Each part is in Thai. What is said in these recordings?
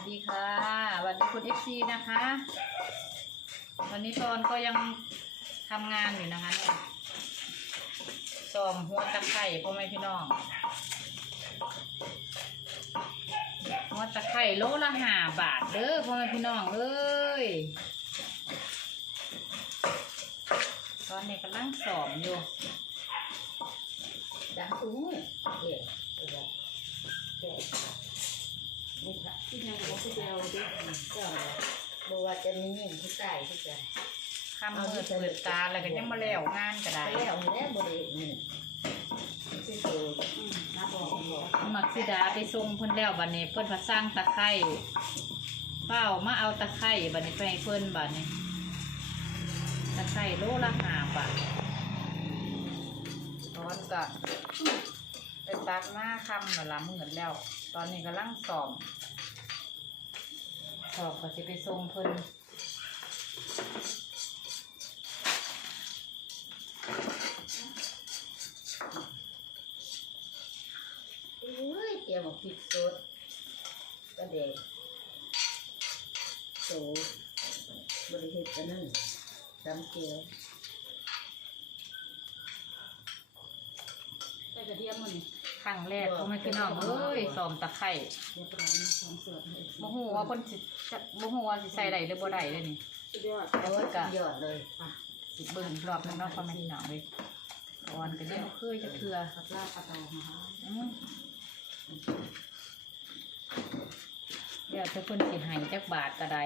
สดีค่ะสวัสดีคุณเอฟซีนะคะ วันนี้ตอนก็ยังทำงานอยู่นะคะเนี่ยซอมหัวตะไคร่พ่อแม่พี่น้องหัวตะไคร่โลละห้าบาทเด้อพ่อแม่พี่น้องเอ้ยตอนนี้กำลังซ้อมอยู่ดังตุ้งเอ๋เอ๋เอ๋นี่ค่ะที่ ยังบอกว่าจะเอาดิเจ้าบอกว่าจะมีหญิงที่ใต้ที่จะคำมืดเปิดตาแล้วก็ยังมาแล้วงานก็ไปได้แล้วนี่บริเวณที่โตน้าบอกบอกมักสิดาไปส่งเพิ่นแล้วบัดนี้เพิ่นมาสร้างตะไคร่เฝ้ามาเอาตะไคร่บัดนี้ไปให้เพิ่นบัดนี้ตะไคร่โลละห้าบาทตอนก็ไปตัดมาคำน่ะละมืดแล้ว ตอนนี้กำลังสอบส อบก็สิไปส่งเพิ่นเอ้ยเกี่ยวกับผิดสดก็เด็กโตบริเหตุกันนั่นจำเกียวใส่กระเทียมมัน ครั้งแรกก็ไม่คือน้องเอ้ยสอมตะไคร่เรียบร้อยมีความสดเลยบ่ฮู้ว่าเพิ่นสิจะบ่ฮู้ว่าสิใส่ได้หรือบ่ได้เลยนี่ สุดยอดแต่ว่ายอดเลยอะสิเบิ่งอีกรอบหนึงเนาะพ่อแม่พี่น้องเลยก่อนก็ยังบ่เคยจะเทื่อกับลาบกระตองนะคะอืมเดี๋ยวจะเพิ่นสิให้จักบาทก็ได้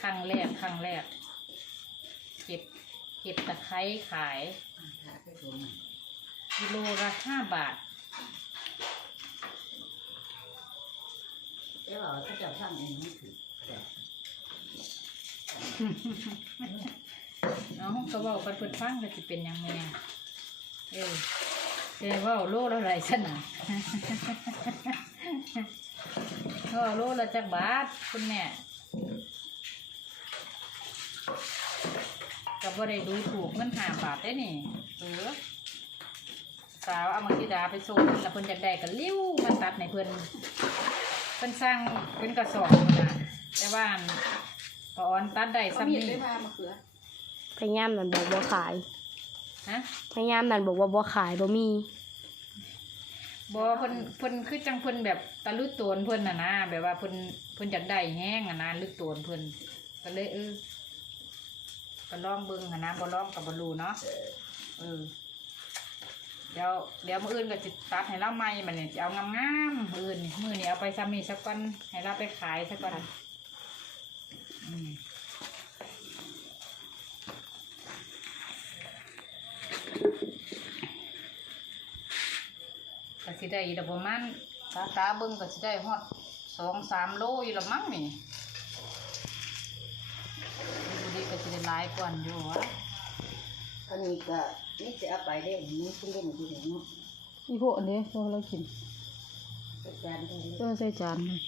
ครั้งแรกครั้งแรกเก็บเก็บตะไคร้ขายอะค่ะไปดูหน่อยกิโลละห้าบาท เดี๋ยวเราถ้าจะทำเองไม่ถือแต่เนาะก็เว้ากันเพิ่นฟังก็สิเป็นหยังแม่เออแต่เว้าโลละไรซั่นน่ะก็โลละจักบาทคุณแม่ก็บ่ได้ดูถูกเงินห้าบาทได้นี่ เออสาวเอามาธิดาไปส่งแล้วเพิ่นอยากได้ก็ลิ้วมาตัดในเพิ่น เพิ่นสร้างเป็นกระสอบนะแต่ว่าอันปาออนตัดได้ซ้ำนี่พยายามนั่นบอกว่าขายฮะพยายามนั่นบอกว่าบ่ขายบ่มีบอเพิ่นเพิ่นคือจังเพิ่นแบบตะลุตวนเพิ่นน่ะนะแบบว่าเพิ่นเพิ่นอยากได้แห้งอะนะลุตวนเพิ่นก็เลยเออก็ลองเบิ่งอะนะบ่ลองก็บ่รู้เนาะเออ เดี๋ยวเดี๋ยวมืออื่นก็สิตัดให้เราใหม่บัดนี้สิเอางามๆมืออื่นนี่มื้อนี้เอาไปซ้ำนี่สักก่อนให้เราไปขายสักก่อนอืมก็สิได้อยู่ดอกประมาณตาตาเบิ่งก็สิได้ฮอดสองสามโลอยู่ละมั้งนี่ดูดีก็สิได้หลายกว่าอยู่วะ นนี้ก็นี่จะเอาไปได้นี่คุณเล่นที่ไหนเนาะอีพวกนี้พวกเรากินจัดการได้เลยก็ใส่จานเลย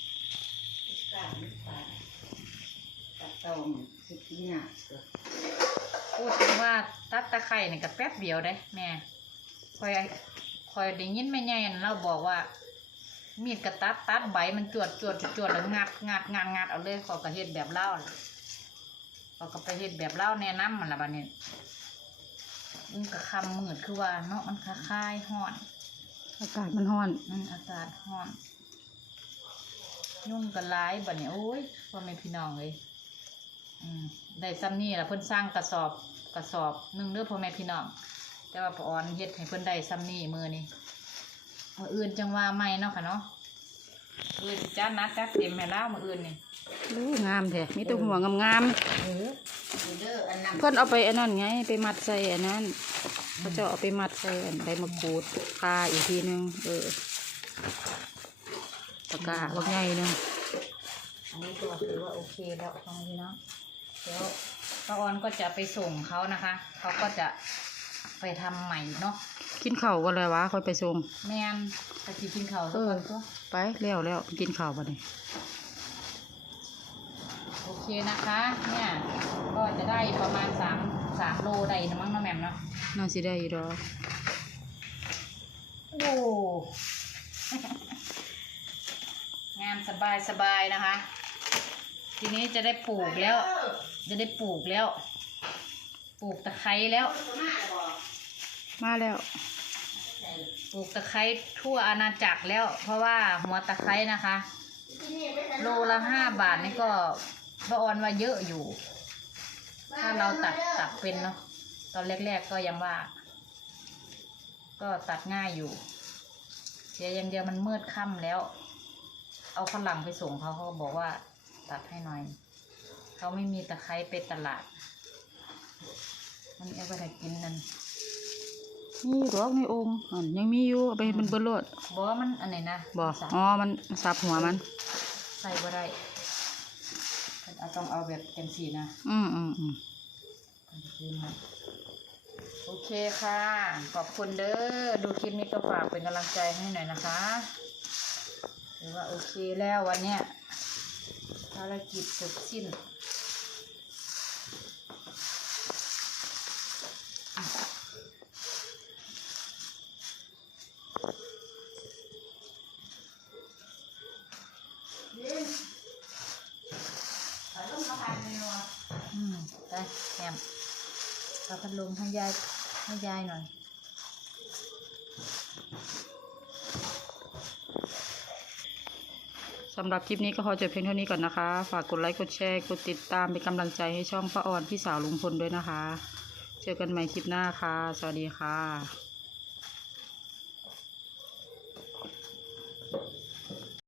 กล้าไม่ปลาตัดตองสิบปีหน้าก็พูดถึงว่าตัดตะไคร่นี่ก็แป๊บเดียวได้แม่คอยคอยได้ยินแม่ใหญ่นั่นเราบอกว่า มีดกระตัดตัดใบมันจวดจวดจวดแล้วงัดงัดงัดงัดเอาเลยเขอก็เฮ็ดแบบเล่าล่ะเขาก็ไปเฮ็ดแบบเล่าแนะนำมันละบัดนี้ มันก็คำมืดคือว่าเนาะมันคล้ายๆฮ้อนอากาศมันร้อนอืมอากาศร้อน ยุ่งกันร้ายบัดนี้โอ้ยพ่อแม่พี่น้องเลยอืมได้ซ้ำนี่ละเพิ่นสร้างกระสอบกระสอบหนึ่งเด้อพ่อแม่พี่น้อง แต่ว่าปออนเฮ็ดให้เพิ่นได้ซ้ำนี่มือนี่มืออื่นจังว่าไม่เนาะค่ะเนาะ มืออื่นสิจ้านัดจัดเต็มแม่แล้วมืออื่นนี่ดูงามแท้มีแต่หัวงามเออดูเด้ออันนั้นๆเพิ่นเอาไปอันนั้นไง ไปมัดใส่อันนั้นเขาจะเอาไปมัดใส่อันใบมะกรูดคาอีกทีนึงเออตะกร้าบักใหญ่หนึงอันนี้ตัวถือว่าโอเคแล้วพ่อแม่พี่น้องเดี๋ยวป้าออนก็จะไปส่งเขานะคะ เขาก็จะ ไปทำใหม่เนาะกินข้าวก็เลยวะค่อยไปส่ง แม่นไปสิกินข้าวเอสักอวันก็ไปแล้วแล้วกินข้าวบัดนี้โอเคนะคะ เนี่ย ก็จะได้ประมาณสามสามโลได้นะมั้งเน้องแหม่มเนาะน่าสิได้อยู่ดอกโอ้ งามสบายสบายนะคะ ทีนี้จะได้ปลูกแล้ว จะได้ปลูกแล้ว ปลูกตะไคร้แล้ว มาแล้ว ปลูกตะไคร้ทั่วอาณาจักรแล้ว เพราะว่าหัวตะไคร้นะคะ โลละห้าบาทนี่ก็ป้าออนว่าเยอะอยู่ ถ้าเราตัดตัดเป็นเนาะตอนแรกๆก็ยังว่า ก็ตัดง่ายอยู่เดี๋ยวอย่างเดียวมันมืดค่ำแล้ว เอาฝรั่งไปส่งเขาเขาก็บอกว่า ตัดให้หน่อย เขาไม่มีตะไคร้ไปตลาด มันเอาไปไหนกินนั่นนี่ดอกในองค์อันยังมีอยู่เอาไปให้มันเบิดโลดบอกว่ามันอันไหนนะบ่สาอ๋อมันสับหัวมัน ใส่บ่ได้เพิ่นเอาต้องเอาแบบเต็มสีนะ อืมอืมอืมโอเคค่ะ ขอบคุณเด้อ ดูคลิปนี้ก็ฝากเป็นกำลังใจให้หน่อยนะคะถือว่าโอเคแล้ววันเนี้ยภารกิจเสร็จสิ้น อืมไป แอมเอาพัดลมให้ยายให้ยายหน่อยสำหรับคลิปนี้ก็ขอจบเพียงเท่านี้ก่อนนะคะ ฝากกดไลค์ กดแชร์ กดติดตามเป็นกำลังใจให้ช่องป้าออนพี่สาวลุงพลด้วยนะคะ เจอกันใหม่คลิปหน้าค่ะ สวัสดีค่ะ